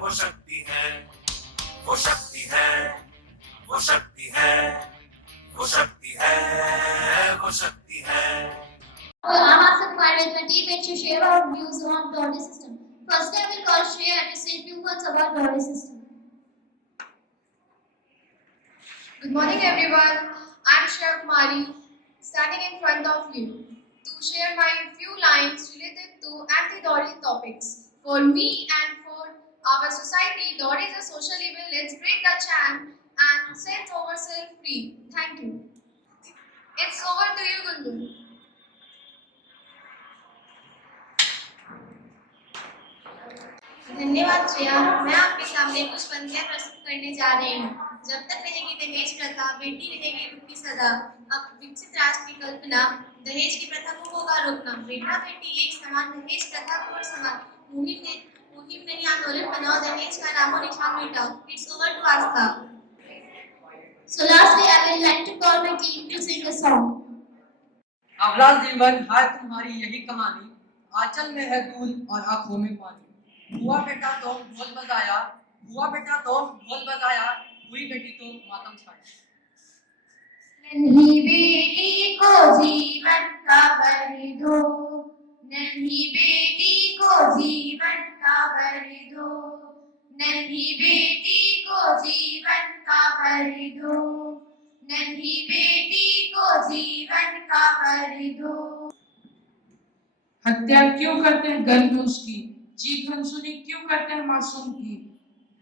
वो शक्ति है, वो शक्ति है, वो शक्ति है, वो शक्ति है, वो शक्ति है। I'm Asif Kumar with my teammates to share our views on Dolly system. First, I will call Shreya to say a few words about Dolly system. Good morning, everyone. I'm Shreya Kumari, standing in front of you to share my few lines related to anti-dowry topics. For me and for our society, dowry is a social evil. Let's break the chain and set ourselves free. Thank you. It's over to you, Gundu. धन्यवाद श्रेया। मैं आपके सामने कुछ पंक्तियां प्रस्तुत करने जा रही हूँ। जब तक रहेगी दहेज प्रथा, बेटी रहेगी दुखी सदा। अब विकसित राष्ट्र की कल्पना, दहेज की प्रथा को होगा रोकना। बेटा बेटी एक समान, दहेज प्रथा को और समान। मुहिम नहीं आंदोलन बनाओ, दहेज का नामो निशान मिटाओ। It's over to Aastha. So lastly, I would like to call my team to sing a song. अवला जीवन हाय तुम्हारी यही कहानी, आंचल में है दूध और आंखों में पानी। हुआ बेटा तो ढोल बजाया, हुआ बेटा तो ढोल बजाया, हुई बेटी तो मातम छाया। नन्ही बेटी को जीवन का वर दो, नन्ही बेटी को जीवन का वर दो, नन्ही बेटी को जीवन का वर दो, नन्ही बेटी को जीवन का वर दो। हत्या क्यों करते हैं घर में उसकी, चीख अनसुनी क्यों करते हैं मासूम की।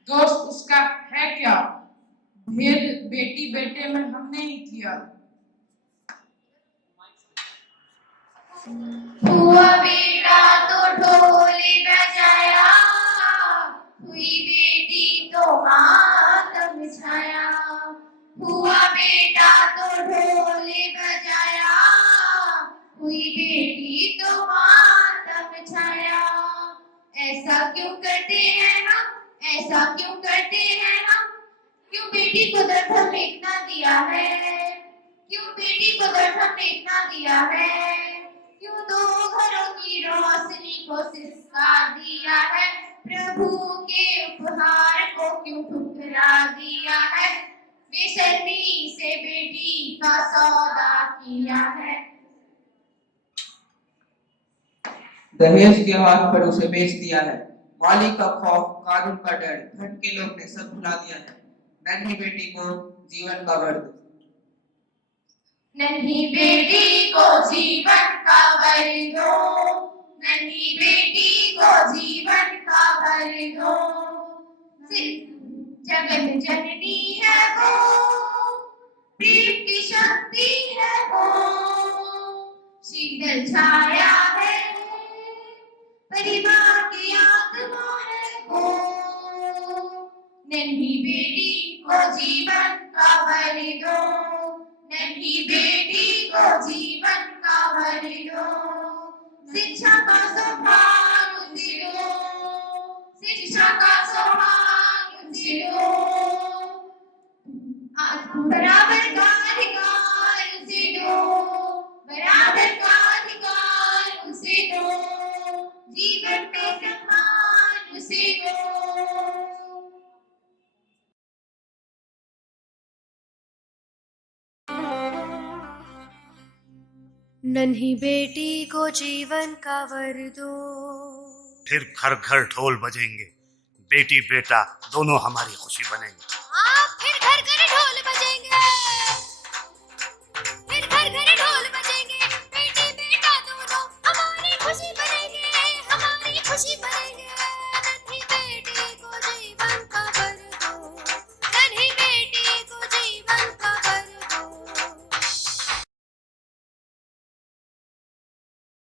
दोस्त उसका है क्या, भेद बेटी बेटे में हमने ही किया। हुआ बेटा तो ढोल बजाया, हुई बेटी तो मातम छाया। हुआ बेटा तो ढोल बजाया, हुई बेटी तो मातम छाया। ऐसा क्यों करते हैं हम, ऐसा क्यों करते हैं हम, क्यों बेटी को दर्द हमने इतना दिया है, क्यों बेटी को दर्द हमने इतना दिया है, क्यों दो घरों की रोशनी को सिसका दिया है, प्रभु के उपहार को क्यों ठुकरा दिया है, बेशर्मी से बेटी का सौदा किया है। दहेज के हाथ पर उसे बेच दिया है, माली का खौफ, कानून का डर, धन के लोग ने सब भुला दिया है। नन्ही बेटी को जीवन का वर दो, नन्ही बेटी को जीवन का वर दो, नन्ही बेटी को जीवन का वर दो। जगत जननी है वो, प्रेम की शक्ति है वो, शीतल छाया है, परिवार की आत्मा है वो। नन्ही बेटी को जीवन का वर दो, नन्ही बेटी को जीवन का वर दो। शिक्षा का सौभाग्य उसे दो, शिक्षा का सौभाग्य उसे दो। बराबर का अधिकार उसे दो, बराबर का अधिकार उसे दो, जीवन पे सम्मान उसे दो। नन्ही बेटी को जीवन का वर दो, फिर घर घर ढोल बजेंगे, बेटी बेटा दोनों हमारी खुशी बनेंगे। फिर घर घर ढोल